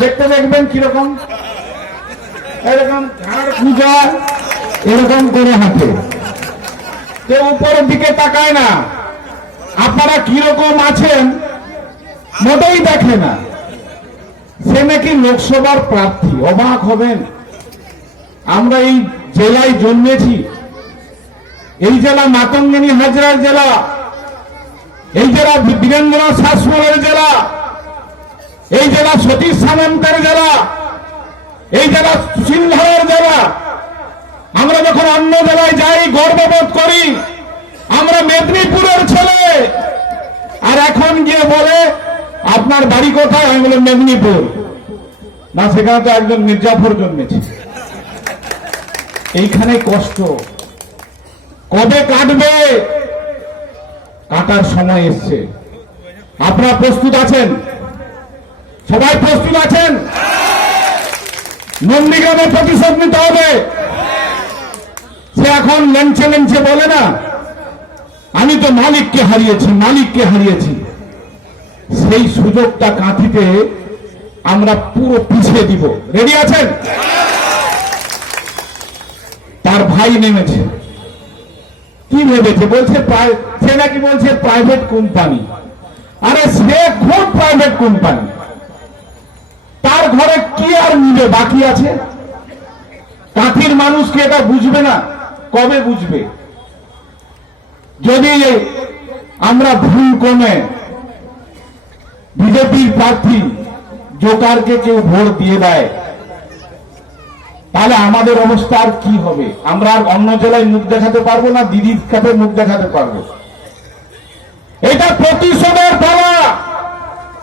দেখতে দেখবেন কীরকম? এরকম ঘাড় পূজা, এরকম করে হাঁটে। কেউ উপরের দিকে তাকায় না। আপনারা কীরকম আছেন, মোটেই দেখে না। সে নাকি লোকসভার প্রার্থী, অবাক হবেন। আমরা এই জেলায় জন্মেছি। এই জেলা মাতঙ্গিনী হাজরার জেলা। এই জেলা বীরেন্দ্র শাসমলের জেলা। এই জেলা সতীশ সামন্তের জেলা, এই জেলা সিংহের জেলা। আমরা যখন অন্য জেলায় যাই, গর্ববোধ করি, আমরা মেদিনীপুরের ছেলে। আর এখন গিয়ে বলে, আপনার বাড়ি কোথায়? আমি বলে মেদিনীপুর। না, সেখানে তো একজন মির্জাফর জন্মেছে। এইখানে কষ্ট। কবে কাটবে? কাটার সময় এসছে। আপনারা প্রস্তুত আছেন? সবাই প্রস্তুত আছেন? নন্দীগ্রামে প্রতিশোধ নিতে হবে। সে এখন লেনছে লেনছে বলে না, আমি তো মালিককে হারিয়েছি মালিককে হারিয়েছি। সেই সুযোগটা কাঁথিতে আমরা পুরো পিছিয়ে দিব। রেডি আছেন? তার ভাই নেমেছে। কি ভেবেছে? বলছে সে নাকি বলছে প্রাইভেট কোম্পানি আরে, সে খুব প্রাইভেট কোম্পানি ঘরে কি আর নিবে বাকি আছে? কাঠির মানুষকে এটা বুঝবে না? কবে বুঝবে? যদি আমরা ভুল কমে বিজেপির প্রার্থী জোকারকে কেউ ভোট দিয়ে দেয়, তাহলে আমাদের অবস্থা আর কি হবে? আমরা আর অন্য জেলায় মুখ দেখাতে পারব না, দিদির কাছে মুখ দেখাতে পারব। এটা ফল